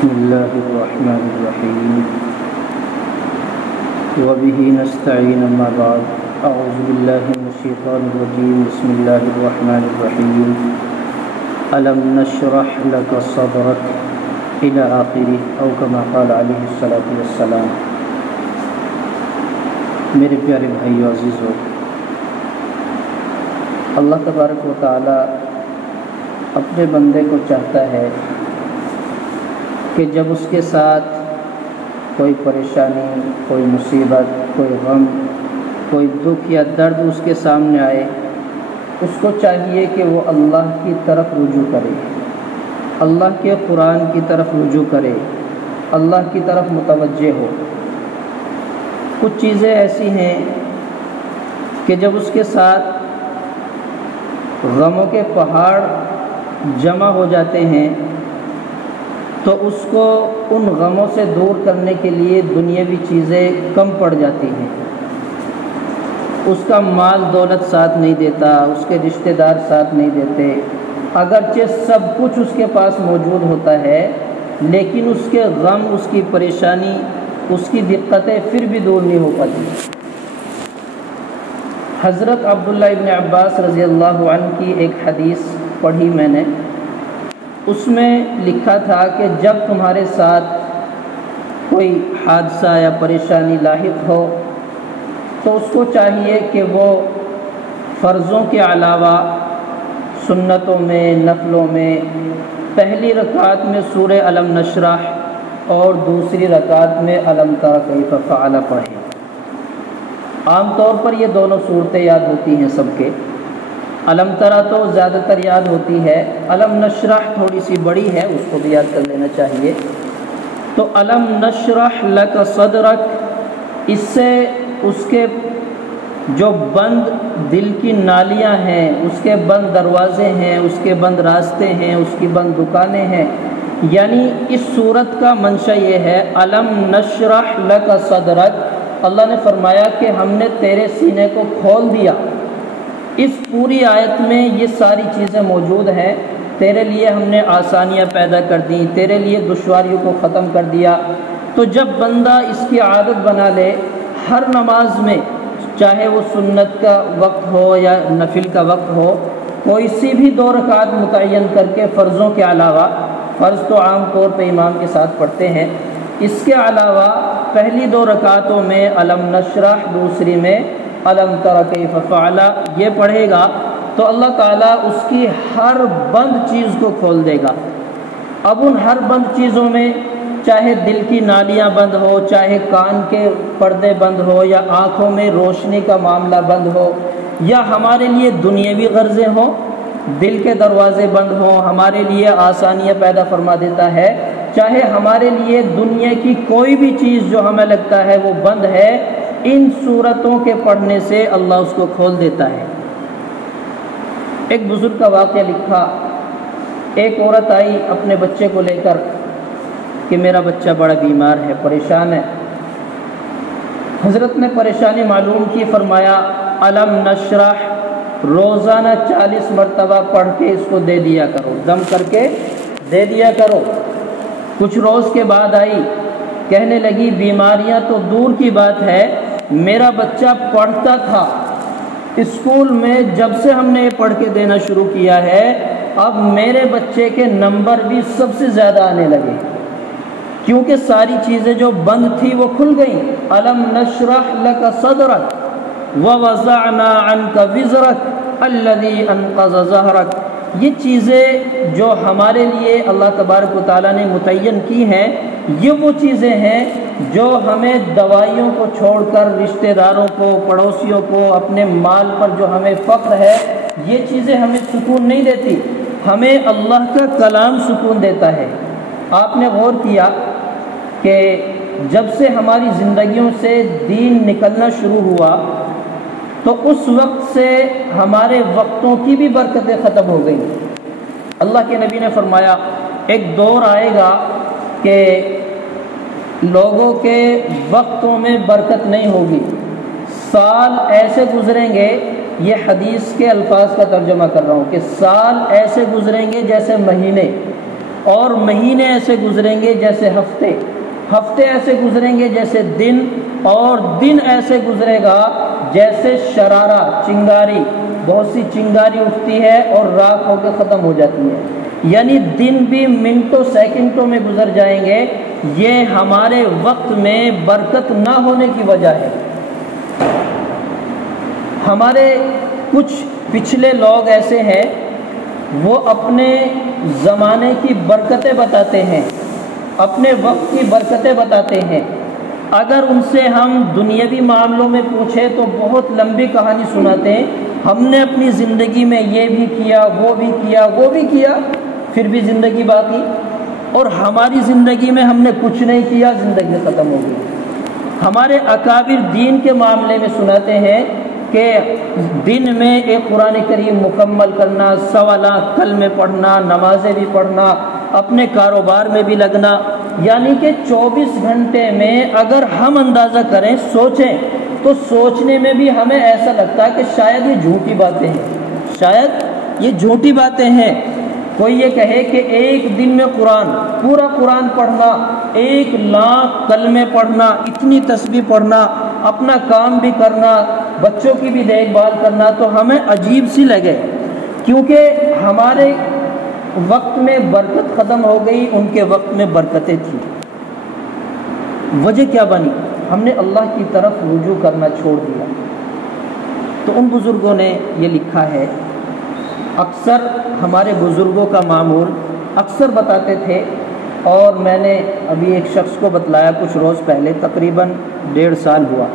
بسم الله الرحمن الرحيم وبه نستعين أما بعد أعوذ بالله من الشيطان الرجيم بسم الله الرحمن الرحيم ألم نشرح لك صدرك إلى آخره أو كما قال عليه الصلاة والسلام۔ میرے پیارے بھائیو عزیزو، اللہ تبارک و تعالی اپنے بندے کو چاہتا ہے کہ جب اس کے ساتھ کوئی پریشانی، کوئی مصیبت، کوئی غم، کوئی دکھ یا درد اس کے سامنے آئے، اس کو چاہیے کہ وہ اللہ کی طرف رجوع کرے، اللہ کے قرآن کی طرف رجوع کرے، اللہ کی طرف متوجہ ہو۔ کچھ چیزیں ایسی ہیں کہ جب اس کے ساتھ غموں کے پہاڑ جمع ہو جاتے ہیں تو اس کو ان غموں سے دور کرنے کے لیے دنیاوی چیزیں کم پڑ جاتی ہیں۔ اس کا مال دولت ساتھ نہیں دیتا، اس کے رشتہ دار ساتھ نہیں دیتے، اگرچہ سب کچھ اس کے پاس موجود ہوتا ہے لیکن اس کے غم، اس کی پریشانی، اس کی دقتیں پھر بھی دور نہیں ہو پاتی۔ حضرت عبداللہ ابن عباس رضی اللہ عنہ کی ایک حدیث پڑھی میں نے، اس میں لکھا تھا کہ جب تمہارے ساتھ کوئی حادثہ یا پریشانی لاحق ہو تو اس کو چاہیے کہ وہ فرضوں کے علاوہ سنتوں میں، نفلوں میں پہلی رکعت میں سورہ الم نشرح اور دوسری رکعت میں الم تر کیف فعل پڑھیں۔ عام طور پر یہ دونوں صورتیں یاد ہوتی ہیں سب کے، الم ترا تو زیادہ تر یاد ہوتی ہے، الم نشرح تھوڑی سی بڑی ہے، اس کو بھی یاد کر لینا چاہیے۔ تو الم نشرح لک صدرک، اس سے اس کے جو بند دل کی نالیاں ہیں، اس کے بند دروازے ہیں، اس کے بند راستے ہیں، اس کی بند دکانیں ہیں، یعنی اس صورت کا منشا یہ ہے الم نشرح لک صدرک، اللہ نے فرمایا کہ ہم نے تیرے سینے کو کھول دیا۔ اس پوری آیت میں یہ ساری چیزیں موجود ہیں، تیرے لیے ہم نے آسانیاں پیدا کر دیں، تیرے لیے دشواریوں کو ختم کر دیا۔ تو جب بندہ اس کی عادت بنا لے، ہر نماز میں چاہے وہ سنت کا وقت ہو یا نفل کا وقت ہو، کوئی سی بھی 2 رکعت متعین کر کے فرضوں کے علاوہ، فرض تو عام طور پہ امام کے ساتھ پڑھتے ہیں، اس کے علاوہ پہلی 2 رکعتوں میں الم نشرح، دوسری میں الم تر کیف فعل یہ پڑھے گا تو اللہ تعالیٰ اس کی ہر بند چیز کو کھول دے گا۔ اب ان ہر بند چیزوں میں چاہے دل کی نالیاں بند ہو، چاہے کان کے پردے بند ہو، یا آنکھوں میں روشنی کا معاملہ بند ہو، یا ہمارے لیے دنیاوی غرضیں ہوں، دل کے دروازے بند ہوں، ہمارے لیے آسانیاں پیدا فرما دیتا ہے، چاہے ہمارے لیے دنیا کی کوئی بھی چیز جو ہمیں لگتا ہے وہ بند ہے، ان صورتوں کے پڑھنے سے اللہ اس کو کھول دیتا ہے۔ ایک بزرگ کا واقعہ لکھا، ایک عورت آئی اپنے بچے کو لے کر کہ میرا بچہ بڑا بیمار ہے، پریشان ہے۔ حضرت نے پریشانی معلوم کی، فرمایا الم نشرح روزانہ 40 مرتبہ پڑھ کے اس کو دے دیا کرو، دم کر کے دے دیا کرو۔ کچھ روز کے بعد آئی، کہنے لگی بیماریاں تو دور کی بات ہے، میرا بچہ پڑھتا تھا اسکول میں، جب سے ہم نے یہ پڑھ کے دینا شروع کیا ہے اب میرے بچے کے نمبر بھی سب سے زیادہ آنے لگے، کیونکہ ساری چیزیں جو بند تھی وہ کھل گئیں۔ الم نشرح لک صدرک ووضعنا عنک وزرک الذی انقض ظہرک، یہ چیزیں جو ہمارے لیے اللہ تبارک و تعالیٰ نے متعین کی ہیں، یہ وہ چیزیں ہیں جو ہمیں دوائیوں کو چھوڑ کر، رشتہ داروں کو، پڑوسیوں کو، اپنے مال پر جو ہمیں فخر ہے، یہ چیزیں ہمیں سکون نہیں دیتی، ہمیں اللہ کا کلام سکون دیتا ہے۔ آپ نے غور کیا کہ جب سے ہماری زندگیوں سے دین نکلنا شروع ہوا تو اس وقت سے ہمارے وقتوں کی بھی برکتیں ختم ہو گئیں۔ اللہ کے نبی نے فرمایا ایک دور آئے گا کہ لوگوں کے وقتوں میں برکت نہیں ہوگی، سال ایسے گزریں گے، یہ حدیث کے الفاظ کا ترجمہ کر رہا ہوں کہ سال ایسے گزریں گے جیسے مہینے، اور مہینے ایسے گزریں گے جیسے ہفتے، ہفتے ایسے گزریں گے جیسے دن، اور دن ایسے گزرے گا جیسے شرارہ، چنگاری، بہت سی چنگاری اٹھتی ہے اور راکھ ہو کے ختم ہو جاتی ہے، یعنی دن بھی منٹوں سیکنڈوں میں گزر جائیں گے۔ یہ ہمارے وقت میں برکت نہ ہونے کی وجہ ہے۔ ہمارے کچھ پچھلے لوگ ایسے ہیں، وہ اپنے زمانے کی برکتیں بتاتے ہیں، اپنے وقت کی برکتیں بتاتے ہیں۔ اگر ان سے ہم دنیاوی معاملوں میں پوچھیں تو بہت لمبی کہانی سناتے ہیں، ہم نے اپنی زندگی میں یہ بھی کیا، وہ بھی کیا، وہ بھی کیا، پھر بھی زندگی باقی، اور ہماری زندگی میں ہم نے کچھ نہیں کیا، زندگی ختم ہو گئی۔ ہمارے اکابر دین کے معاملے میں سناتے ہیں کہ دن میں ایک قرآن کریم مکمل کرنا، سوالات کلمے پڑھنا، نمازیں بھی پڑھنا، اپنے کاروبار میں بھی لگنا، یعنی کہ 24 گھنٹے میں اگر ہم اندازہ کریں، سوچیں، تو سوچنے میں بھی ہمیں ایسا لگتا ہے کہ شاید یہ جھوٹی باتیں ہیں، شاید یہ جھوٹی باتیں ہیں۔ کوئی یہ کہے کہ ایک دن میں پورا قرآن پڑھنا، 1,00,000 کلمے پڑھنا، اتنی تسبیح پڑھنا، اپنا کام بھی کرنا، بچوں کی بھی دیکھ بھال کرنا، تو ہمیں عجیب سی لگے، کیونکہ ہمارے وقت میں برکت ختم ہو گئی، ان کے وقت میں برکتیں تھیں۔ وجہ کیا بنی؟ ہم نے اللہ کی طرف رجوع کرنا چھوڑ دیا۔ تو ان بزرگوں نے یہ لکھا ہے، اکثر ہمارے بزرگوں کا معمول اکثر بتاتے تھے، اور میں نے ابھی ایک شخص کو بتلایا کچھ روز پہلے، تقریباً 1.5 سال ہوا،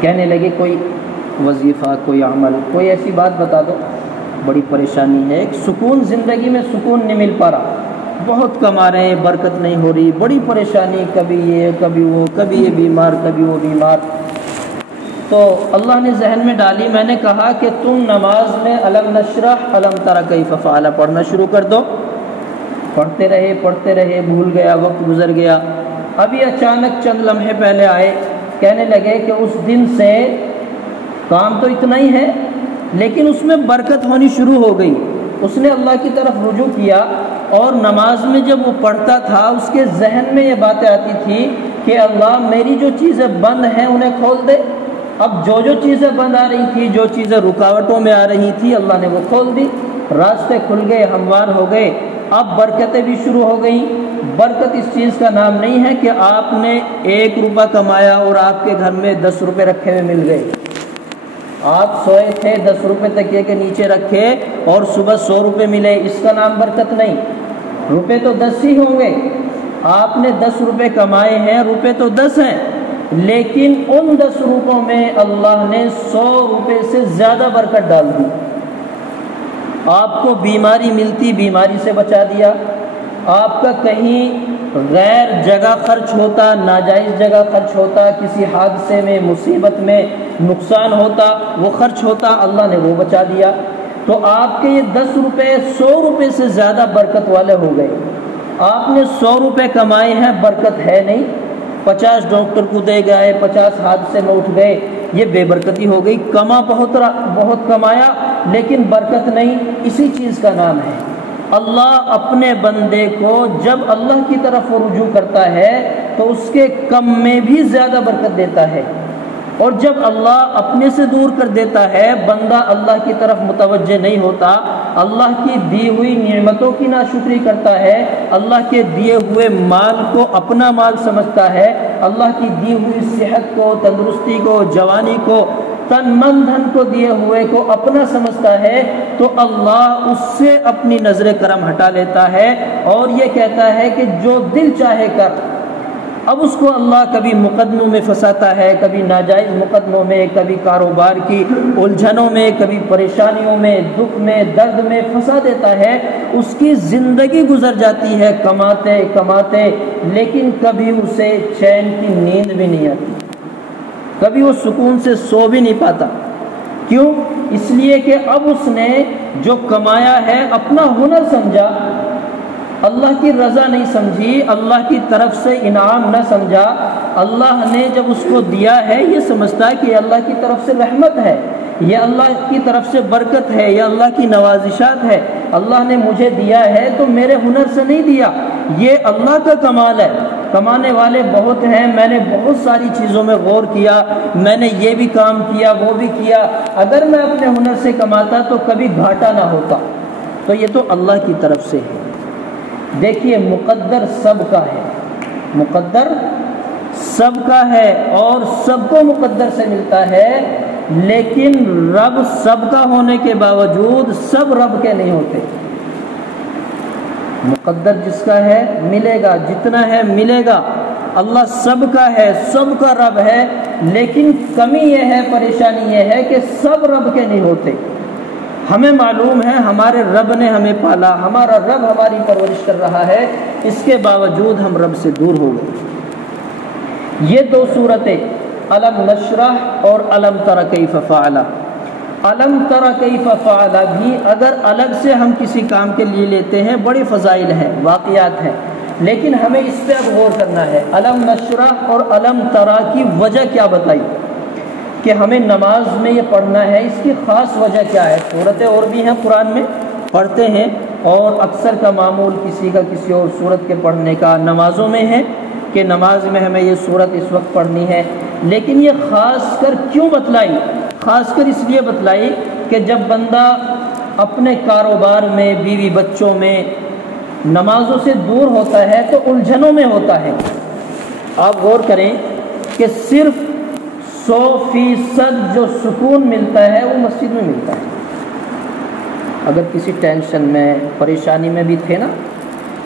کہنے لگے کوئی وظیفہ، کوئی عمل، کوئی ایسی بات بتا دو، بڑی پریشانی ہے، ایک سکون، زندگی میں سکون نہیں مل پا رہا، بہت کما رہے ہیں، برکت نہیں ہو رہی، بڑی پریشانی، کبھی یہ کبھی وہ، کبھی یہ بیمار کبھی وہ بیمار۔ تو اللہ نے ذہن میں ڈالی، میں نے کہا کہ تم نماز میں الم نشرح، الم تر کیف فعل پڑھنا شروع کر دو۔ پڑھتے رہے، بھول گیا، وقت گزر گیا۔ ابھی اچانک چند لمحے پہلے آئے، کہنے لگے کہ اس دن سے کام تو اتنا ہی ہے، لیکن اس میں برکت ہونی شروع ہو گئی۔ اس نے اللہ کی طرف رجوع کیا، اور نماز میں جب وہ پڑھتا تھا اس کے ذہن میں یہ باتیں آتی تھی کہ اللہ میری جو چیزیں بند ہیں انہیں کھول دے۔ اب جو چیزیں بند آ رہی تھی، جو چیزیں رکاوٹوں میں آ رہی تھی، اللہ نے وہ کھول دی، راستے کھل گئے، ہموار ہو گئے، اب برکتیں بھی شروع ہو گئیں۔ برکت اس چیز کا نام نہیں ہے کہ آپ نے 1 روپیہ کمایا اور آپ کے گھر میں 10 روپے رکھے ہوئے مل گئے، آپ سوئے تھے 10 روپے تکیے کے نیچے رکھے اور صبح 100 روپے ملے، اس کا نام برکت نہیں۔ روپے تو 10 ہی ہوں گے، آپ نے 10 روپے کمائے ہیں، روپے تو 10 ہیں، لیکن ان 10 روپوں میں اللہ نے 100 روپے سے زیادہ برکت ڈال دی۔ آپ کو بیماری ملتی، بیماری سے بچا دیا، آپ کا کہیں غیر جگہ خرچ ہوتا، ناجائز جگہ خرچ ہوتا، کسی حادثے میں، مصیبت میں نقصان ہوتا، وہ خرچ ہوتا، اللہ نے وہ بچا دیا۔ تو آپ کے یہ 10 روپے 100 روپے سے زیادہ برکت والے ہو گئے۔ آپ نے 100 روپے کمائے ہیں، برکت ہے نہیں، 50 ڈاکٹر کو دے گئے، 50 حادثے میں اٹھ گئے، یہ بے برکتی ہو گئی۔ بہت کمایا لیکن برکت نہیں، اسی چیز کا نام ہے اللہ اپنے بندے کو جب اللہ کی طرف رجوع کرتا ہے تو اس کے کم میں بھی زیادہ برکت دیتا ہے، اور جب اللہ اپنے سے دور کر دیتا ہے، بندہ اللہ کی طرف متوجہ نہیں ہوتا، اللہ کی دی ہوئی نعمتوں کی ناشکری کرتا ہے، اللہ کے دیے ہوئے مال کو اپنا مال سمجھتا ہے، اللہ کی دی ہوئی صحت کو، تندرستی کو، جوانی کو، تن من دھن کو دیے ہوئے کو اپنا سمجھتا ہے، تو اللہ اس سے اپنی نظر کرم ہٹا لیتا ہے اور یہ کہتا ہے کہ جو دل چاہے کر۔ اب اس کو اللہ کبھی مقدموں میں پھنساتا ہے، کبھی ناجائز مقدموں میں، کبھی کاروبار کی الجھنوں میں، کبھی پریشانیوں میں، دکھ میں، درد میں پھنسا دیتا ہے۔ اس کی زندگی گزر جاتی ہے کماتے کماتے، لیکن کبھی اسے چین کی نیند بھی نہیں آتی، کبھی وہ سکون سے سو بھی نہیں پاتا۔ کیوں؟ اس لیے کہ اب اس نے جو کمایا ہے اپنا ہنر سمجھا، اللہ کی رضا نہیں سمجھی، اللہ کی طرف سے انعام نہ سمجھا۔ اللہ نے جب اس کو دیا ہے یہ سمجھتا ہے کہ یہ اللہ کی طرف سے رحمت ہے، یہ اللہ کی طرف سے برکت ہے، یہ اللہ کی نوازشات ہے، اللہ نے مجھے دیا ہے تو میرے ہنر سے نہیں دیا، یہ اللہ کا کمال ہے۔ کمانے والے بہت ہیں، میں نے بہت ساری چیزوں میں غور کیا، میں نے یہ بھی کام کیا وہ بھی کیا، اگر میں اپنے ہنر سے کماتا تو کبھی گھاٹا نہ ہوتا۔ تو یہ تو اللہ کی طرف سے ہے۔ دیکھیے مقدر سب کا ہے، مقدر سب کا ہے اور سب کو مقدر سے ملتا ہے، لیکن رب سب کا ہونے کے باوجود سب رب کے نہیں ہوتے۔ مقدر جس کا ہے ملے گا، جتنا ہے ملے گا۔ اللہ سب کا ہے، سب کا رب ہے، لیکن کمی یہ ہے، پریشانی یہ ہے کہ سب رب کے نہیں ہوتے۔ ہمیں معلوم ہے ہمارے رب نے ہمیں پالا، ہمارا رب ہماری پرورش کر رہا ہے، اس کے باوجود ہم رب سے دور ہو گئے۔ یہ دو صورتیں الم نشرح اور الم تر کیف فعل، الم تر کیف فعل بھی اگر الگ سے ہم کسی کام کے لیے لیتے ہیں بڑی فضائل ہیں، واقعات ہیں، لیکن ہمیں اس پہ اب غور کرنا ہے۔ الم نشرح اور الم تر کی وجہ کیا بتائی کہ ہمیں نماز میں یہ پڑھنا ہے، اس کی خاص وجہ کیا ہے؟ صورتیں اور بھی ہیں قرآن میں، پڑھتے ہیں، اور اکثر کا معمول کسی کا کسی اور صورت کے پڑھنے کا نمازوں میں ہے کہ نماز میں ہمیں یہ صورت اس وقت پڑھنی ہے، لیکن یہ خاص کر کیوں بتلائی؟ خاص کر اس لیے بتلائی کہ جب بندہ اپنے کاروبار میں، بیوی بچوں میں، نمازوں سے دور ہوتا ہے تو الجھنوں میں ہوتا ہے۔ آپ غور کریں کہ صرف 100% جو سکون ملتا ہے وہ مسجد میں ملتا ہے۔ اگر کسی ٹینشن میں، پریشانی میں بھی تھے نا،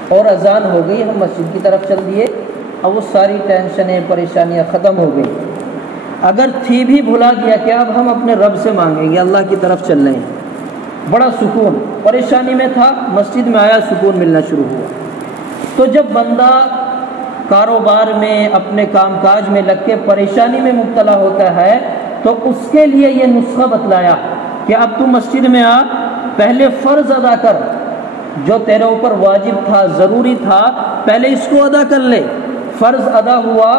اور اذان ہو گئی، ہم مسجد کی طرف چل دیے، اب وہ ساری ٹینشنیں پریشانیاں ختم ہو گئی۔ اگر تھی بھی بھلا گیا کہ اب ہم اپنے رب سے مانگیں گے، اللہ کی طرف چل رہے ہیں، بڑا سکون، پریشانی میں تھا، مسجد میں آیا، سکون ملنا شروع ہوا۔ تو جب بندہ کاروبار میں، اپنے کام کاج میں لگ کے پریشانی میں مبتلا ہوتا ہے تو اس کے لیے یہ نسخہ بتلایا کہ اب تو مسجد میں آ، پہلے فرض ادا کر، جو تیرے اوپر واجب تھا، ضروری تھا، پہلے اس کو ادا کر لے۔ فرض ادا ہوا،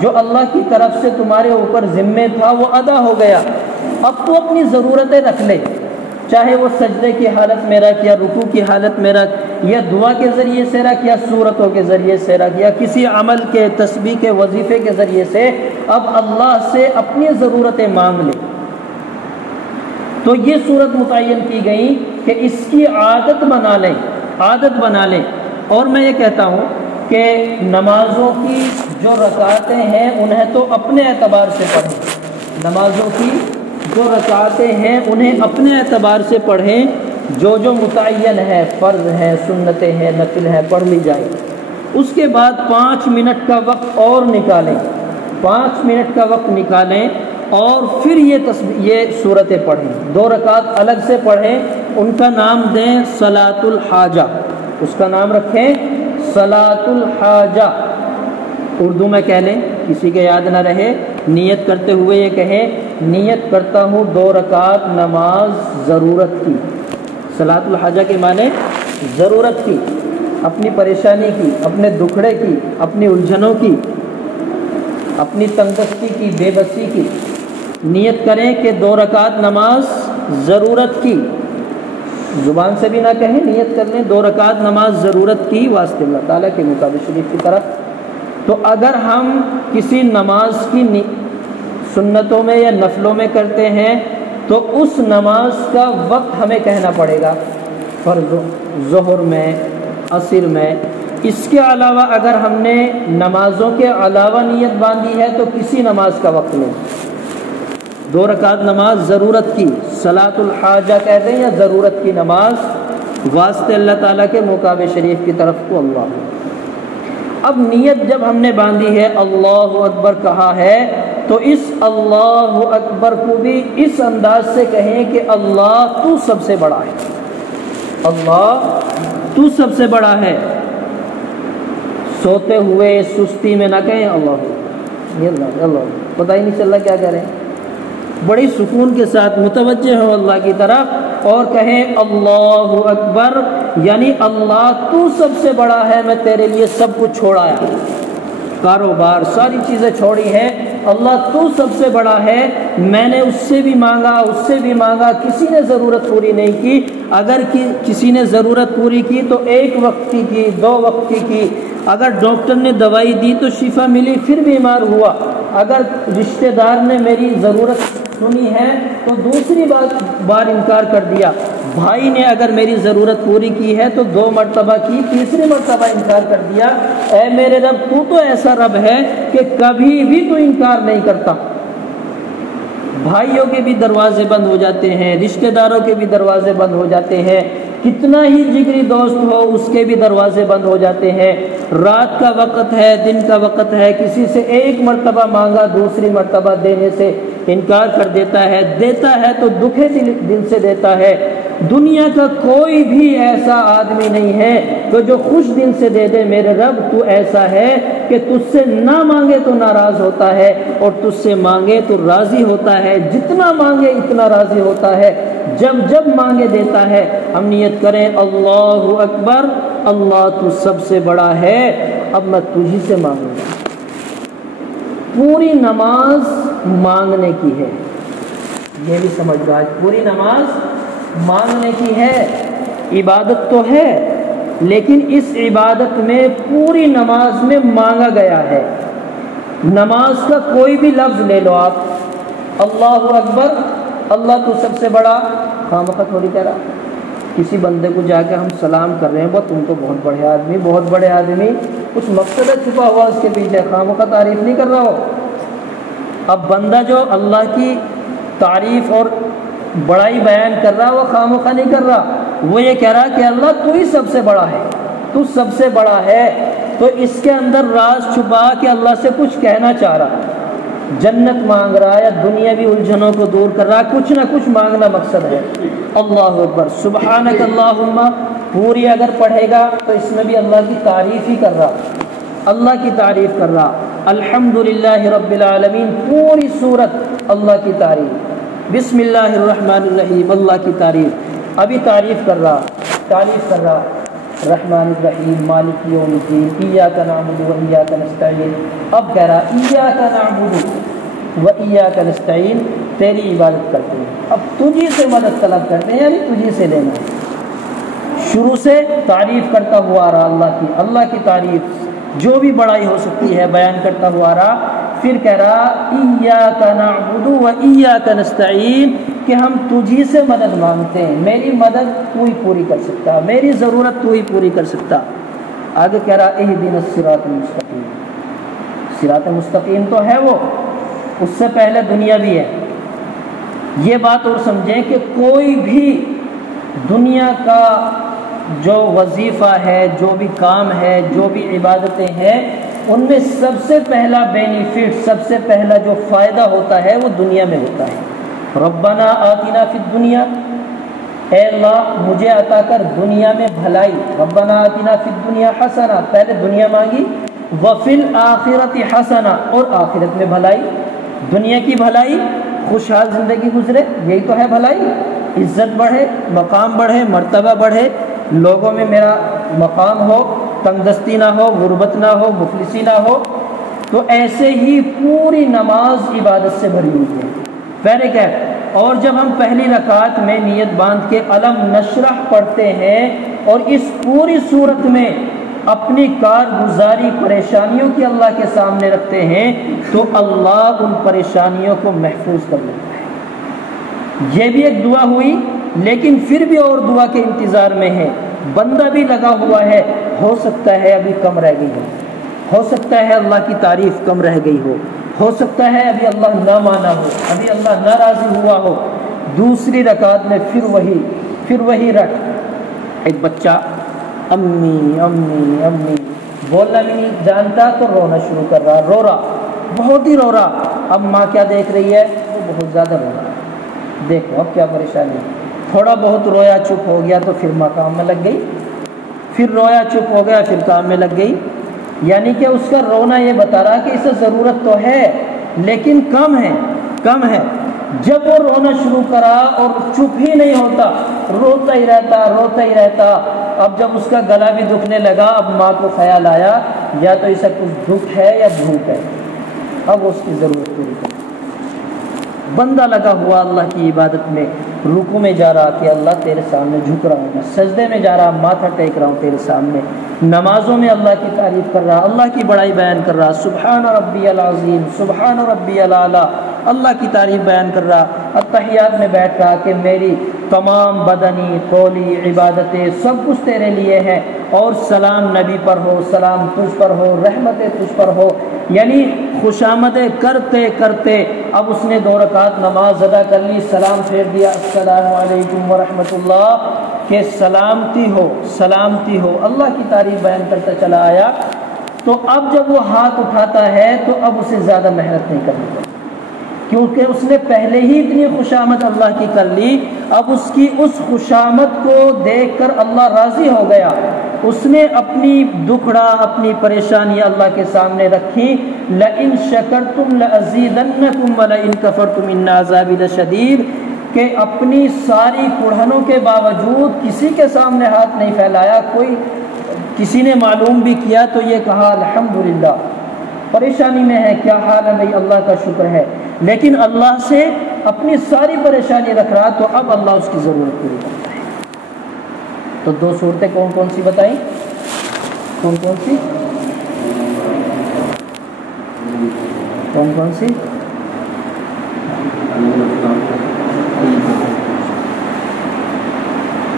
جو اللہ کی طرف سے تمہارے اوپر ذمہ تھا وہ ادا ہو گیا، اب تو اپنی ضرورتیں رکھ لے، چاہے وہ سجدے کی حالت میں رکھ، یا رکوع کی حالت میں رکھ، یا دعا کے ذریعے سے رکھ، یا سورتوں کے ذریعے سے رکھ، یا کسی عمل کے، تسبیح کے، وظیفے کے ذریعے سے اب اللہ سے اپنی ضرورتیں مانگ لے۔ تو یہ صورت متعین کی گئی کہ اس کی عادت بنا لیں، عادت بنا لیں۔ اور میں یہ کہتا ہوں کہ نمازوں کی جو رکعتیں ہیں انہیں تو اپنے اعتبار سے پڑھیں، نمازوں کی جو رکعتیں ہیں انہیں اپنے اعتبار سے پڑھیں، جو متعین ہے، فرض ہے، سنتیں ہیں، نفل ہے، پڑھ لی جائے۔ اس کے بعد 5 منٹ کا وقت اور نکالیں، 5 منٹ کا وقت نکالیں اور پھر یہ صورتیں پڑھیں، 2 رکعت الگ سے پڑھیں، ان کا نام دیں صلاۃ الحاجہ، اس کا نام رکھیں صلاۃ الحاجہ، اردو میں کہہ لیں، کسی کے یاد نہ رہے، نیت کرتے ہوئے یہ کہیں، نیت کرتا ہوں 2 رکعت نماز ضرورت کی۔ صلاۃ الحاجہ کے معنی ضرورت کی، اپنی پریشانی کی، اپنے دکھڑے کی، اپنی الجھنوں کی، اپنی تنگدستی کی، بے بسی کی نیت کریں کہ 2 رکعت نماز ضرورت کی، زبان سے بھی نہ کہیں، نیت کر لیں 2 رکعت نماز ضرورت کی واسطے اللہ تعالیٰ کے مطابق شریف کی طرف۔ تو اگر ہم کسی نماز کی سنتوں میں یا نفلوں میں کرتے ہیں تو اس نماز کا وقت ہمیں کہنا پڑے گا، فرض ظہر میں، عصر میں۔ اس کے علاوہ اگر ہم نے نمازوں کے علاوہ نیت باندھی ہے تو کسی نماز کا وقت نہیں، 2 رکعت نماز ضرورت کی، صلاۃ الحاجہ کہتے ہیں، یا ضرورت کی نماز واسطے اللہ تعالیٰ کے مقابل شریف کی طرف کو اللہ۔ اب نیت جب ہم نے باندھی ہے، اللہ اکبر کہا ہے، تو اس اللہ اکبر کو بھی اس انداز سے کہیں کہ اللہ تو سب سے بڑا ہے، اللہ تو سب سے بڑا ہے۔ سوتے ہوئے سستی میں نہ کہیں اللہ اللہ، پتہ ہی نہیں چل رہا کیا کہہ رہے ہیں، بڑی سکون کے ساتھ متوجہ ہو اللہ کی طرف اور کہیں اللہ اکبر، یعنی اللہ تو سب سے بڑا ہے، میں تیرے لیے سب کچھ چھوڑایا، کاروبار ساری چیزیں چھوڑی ہیں، اللہ تو سب سے بڑا ہے، میں نے اس سے بھی مانگا، اس سے بھی مانگا، کسی نے ضرورت پوری نہیں کی، اگر کسی نے ضرورت پوری کی تو 1 وقت کی 2 وقت کی، اگر ڈاکٹر نے دوائی دی تو شفا ملی پھر بیمار ہوا، اگر رشتہ دار نے میری ضرورت سنی ہے تو دوسری بار انکار کر دیا، بھائی نے اگر میری ضرورت پوری کی ہے تو 2 مرتبہ کی، تیسری مرتبہ انکار کر دیا۔ اے میرے رب تو ایسا رب ہے کہ کبھی بھی تو انکار نہیں کرتا۔ بھائیوں کے بھی دروازے بند ہو جاتے ہیں، رشتہ داروں کے بھی دروازے بند ہو جاتے ہیں، کتنا ہی جگری دوست ہو اس کے بھی دروازے بند ہو جاتے ہیں۔ رات کا وقت ہے، دن کا وقت ہے، کسی سے 1 مرتبہ مانگا، دوسری مرتبہ دینے سے انکار کر دیتا ہے تو دکھے دل سے دیتا ہے۔ دنیا کا کوئی بھی ایسا آدمی نہیں ہے کہ جو خوش دل سے دے دے۔ میرے رب تو ایسا ہے کہ تجھ سے نہ مانگے تو ناراض ہوتا ہے اور تجھ سے مانگے تو راضی ہوتا ہے، جتنا مانگے اتنا راضی ہوتا ہے، جب مانگے دیتا ہے۔ ہم نیت کریں اللہ اکبر، اللہ تو سب سے بڑا ہے، اب میں تجھی سے مانگوں گا۔ پوری نماز مانگنے کی ہے، یہ بھی سمجھ لو، آج پوری نماز مانگنے کی ہے۔ عبادت تو ہے لیکن اس عبادت میں پوری نماز میں مانگا گیا ہے۔ نماز کا کوئی بھی لفظ لے لو آپ، اللہ اکبر، اللہ تو سب سے بڑا، خامخواہ تھوڑی کہہ رہا کسی بندے کو جا کے ہم سلام کر رہے ہیں، وہ تم تو بہت بڑے آدمی، کچھ مقصد ہے چھپا ہوا اس کے پیچھے، خامخواہ تعریف نہیں کر رہا ہو۔ اب بندہ جو اللہ کی تعریف اور بڑائی بیان کر رہا، وہ خامخواہ نہیں کر رہا، وہ یہ کہہ رہا کہ اللہ تو ہی سب سے بڑا ہے، تو سب سے بڑا ہے۔ تو اس کے اندر راز چھپا کہ اللہ سے کچھ کہنا چاہ رہا، جنت مانگ رہا یا دنیاوی الجھنوں کو دور کر رہا، کچھ نہ کچھ مانگنا مقصد ہے۔ اللہ اکبر، سبحانک اللہم پوری اگر پڑھے گا تو اس میں بھی اللہ کی تعریف ہی کر رہا، اللہ کی تعریف کر رہا۔ الحمدللہ رب العالمین، پوری سورت اللہ کی تعریف۔ بسم اللہ الرحمن الرحیم، اللہ کی تعریف، ابھی تعریف کر رہا، رحمان الرحیم، مالک یوم الدین، ایاک نعبد و ایاک نستعین، اب کہہ رہا ایاک نعبد و ایاک نستعین، تیری عبادت کرتے ہیں، اب تجھی سے مدد طلب کرتے ہیں، یعنی تجھی سے لینا ہے۔ شروع سے تعریف کرتا ہوا آ رہا اللہ کی تعریف، جو بھی بڑائی ہو سکتی ہے بیان کرتا ہوا آ رہا، پھر کہہ رہا ایاک نعبد و ایاک نستعین، کہ ہم تجھی سے مدد مانگتے ہیں، میری مدد تو ہی پوری کر سکتا، میری ضرورت تو ہی پوری کر سکتا۔ آگے کہہ رہا اہدنا الصراط المستقیم، صراط مستقیم تو ہے وہ، اس سے پہلے دنیا بھی ہے۔ یہ بات اور سمجھیں کہ کوئی بھی دنیا کا جو وظیفہ ہے، جو بھی کام ہے، جو بھی عبادتیں ہیں، ان میں سب سے پہلا بینیفٹ، سب سے پہلا جو فائدہ ہوتا ہے وہ دنیا میں ہوتا ہے۔ ربنا آتنا فی الدنیا، اے اللہ مجھے عطا کر دنیا میں بھلائی، ربنا آتنا فی الدنیا حسنہ، پہلے دنیا مانگی، وفی الآخرۃ حسنہ، اور آخرت میں بھلائی، دنیا کی بھلائی، خوشحال زندگی گزرے، یہی تو ہے بھلائی، عزت بڑھے، مقام بڑھے، مرتبہ بڑھے، لوگوں میں میرا مقام ہو، تنگ دستی نہ ہو، غربت نہ ہو، مفلسی نہ ہو۔ تو ایسے ہی پوری نماز عبادت سے بھری ہوئی ہے، پہلے کیا ہے؟ اور جب ہم پہلی رکعت میں نیت باندھ کے علم نشرح پڑھتے ہیں اور اس پوری صورت میں اپنی کارگزاری پریشانیوں کی اللہ کے سامنے رکھتے ہیں تو اللہ ان پریشانیوں کو محفوظ کر لیتا ہے۔ یہ بھی ایک دعا ہوئی، لیکن پھر بھی اور دعا کے انتظار میں ہے، بندہ بھی لگا ہوا ہے، ہو سکتا ہے ابھی کم رہ گئی ہو سکتا ہے اللہ کی تعریف کم رہ گئی ہو سکتا ہے ابھی اللہ نہ مانا ہو، ابھی اللہ ناراضی ہوا ہو۔ دوسری رکعت میں پھر وہی رٹ، ایک بچہ امی امی امی بولنا بھی نہیں جانتا تو رونا شروع کر رہا، رو رہا، بہت ہی رو رہا۔ اب ماں کیا دیکھ رہی ہے؟ وہ بہت زیادہ رو رہا ہے، دیکھو اب کیا پریشانی، تھوڑا بہت رویا چپ ہو گیا تو پھر ماں کام میں لگ گئی، پھر رویا چپ ہو گیا پھر کام میں لگ گئی، یعنی کہ اس کا رونا یہ بتا رہا کہ اسے ضرورت تو ہے لیکن کم ہے۔ جب وہ رونا شروع کرا اور چپ ہی نہیں ہوتا، روتا ہی رہتا، اب جب اس کا گلا بھی دکھنے لگا، اب ماں کو خیال آیا یا تو اسے کچھ دکھ ہے یا بھوک ہے، اب اس کی ضرورت پوری کر۔ بندہ لگا ہوا اللہ کی عبادت میں، رکوع میں جا رہا کہ اللہ تیرے سامنے جھک رہا ہوں، میں سجدے میں جا رہا ماتھا ٹیک رہا ہوں تیرے سامنے، نمازوں میں اللہ کی تعریف کر رہا، اللہ کی بڑائی بیان کر رہا، سبحان ربی العظیم، سبحان ربی الاعلیٰ، اللہ کی تعریف بیان کر رہا، اتحیات میں بیٹھ رہا کہ میری تمام بدنی قولی عبادتیں سب کچھ تیرے لیے ہیں، اور سلام نبی پر ہو، سلام تجھ پر ہو، رحمتیں تجھ پر ہو، یعنی خوشامدیں کرتے کرتے اب اس نے 2 رکعت نماز ادا کر لی، سلام پھیر دیا، السلام علیکم ورحمۃ اللہ، کہ سلامتی ہو سلامتی ہو، اللہ کی تعریف بیان کرتا چلا آیا۔ تو اب جب وہ ہاتھ اٹھاتا ہے تو اب اسے زیادہ محنت نہیں کرنی پڑتی، کیونکہ اس نے پہلے ہی اتنی خوشامد اللہ کی کر لی، اب اس کی اس خوشامد کو دیکھ کر اللہ راضی ہو گیا، اس نے اپنی دکھڑا اپنی پریشانی اللہ کے سامنے رکھی، لئن شکرتم لازیدنکم ولئن کفرتم ان عذابی لشدید، کہ اپنی ساری کڑھنوں کے باوجود کسی کے سامنے ہاتھ نہیں پھیلایا، کوئی کسی نے معلوم بھی کیا تو یہ کہا الحمدللہ، پریشانی میں ہے کیا حال ہے بھائی، اللہ کا شکر ہے، لیکن اللہ سے اپنی ساری پریشانی رکھ رہا، تو اب اللہ اس کی ضرورت پوری کرتا ہے۔ تو 2 صورتیں کون کون سی بتائیں؟ کون کون سی؟ کون کون سی؟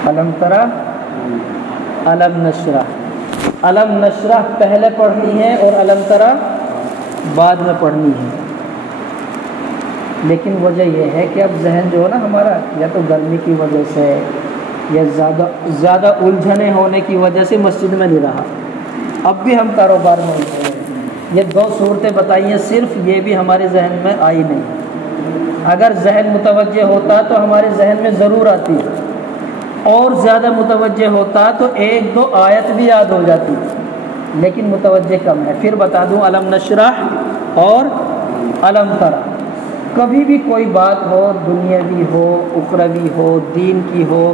علم ترا، علم نشرح، علم نشرح پہلے پڑھنی ہے اور علم ترا بعد میں پڑھنی ہے، لیکن وجہ یہ ہے کہ اب ذہن جو ہے نا ہمارا، یا تو گرمی کی وجہ سے یا زیادہ الجھنے ہونے کی وجہ سے مسجد میں نہیں رہا، اب بھی ہم کاروبار میں الجھے ہیں۔ یہ 2 صورتیں بتائی ہیں صرف، یہ بھی ہمارے ذہن میں آئی نہیں، اگر ذہن متوجہ ہوتا تو ہمارے ذہن میں ضرور آتی، اور زیادہ متوجہ ہوتا تو 1-2 آیت بھی یاد ہو جاتی، لیکن متوجہ کم ہے۔ پھر بتا دوں، علم نشرح اور علم ترا، کبھی بھی کوئی بات ہو، دنیاوی ہو، اخروی ہو، دین کی ہو،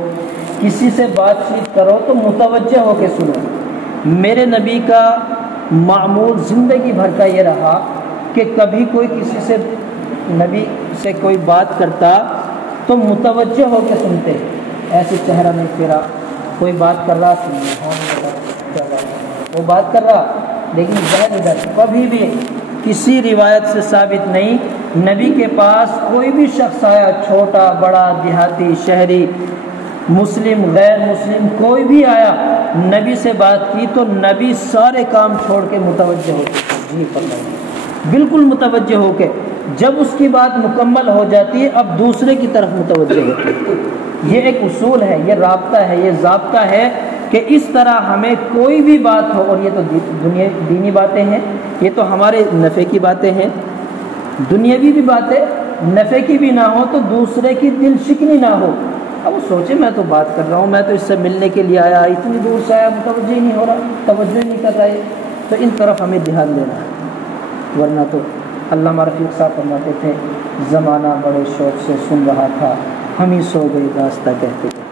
کسی سے بات چیت کرو تو متوجہ ہو کے سنو۔ میرے نبی کا معمول زندگی بھر کا یہ رہا کہ کبھی کوئی کسی سے، نبی سے کوئی بات کرتا تو متوجہ ہو کے سنتے، ایسے چہرہ نہیں پھیرا، کوئی بات کر رہا وہ بات کر رہا لیکن ذہن ادھر، کبھی بھی کسی روایت سے ثابت نہیں نبی کے پاس کوئی بھی شخص آیا، چھوٹا بڑا دیہاتی شہری مسلم غیر مسلم کوئی بھی آیا، نبی سے بات کی تو نبی سارے کام چھوڑ کے متوجہ ہوتے تھے، بالکل متوجہ ہو کے، جب اس کی بات مکمل ہو جاتی ہے اب دوسرے کی طرف متوجہ ہوتے ہیں۔ یہ ایک اصول ہے، یہ رابطہ ہے، یہ ضابطہ ہے کہ اس طرح ہمیں کوئی بھی بات ہو، اور یہ تو دینی باتیں ہیں، یہ تو ہمارے نفع کی باتیں ہیں، دنیاوی بھی باتیں نفع کی بھی نہ ہو تو دوسرے کی دل شکنی نہ ہو۔ اب وہ سوچے میں تو بات کر رہا ہوں، میں تو اس سے ملنے کے لیے آیا، اتنی دور سے آیا، متوجہ ہی نہیں ہو رہا، توجہ ہی نہیں کر رہا ہے، تو ان طرف ہمیں دھیان دینا ہے، ورنہ تو علامہ رفیق صاحب فرماتے تھے، زمانہ بڑے شوق سے سن رہا تھا، ہم ہی سو گئے داستہ کہتے تھے۔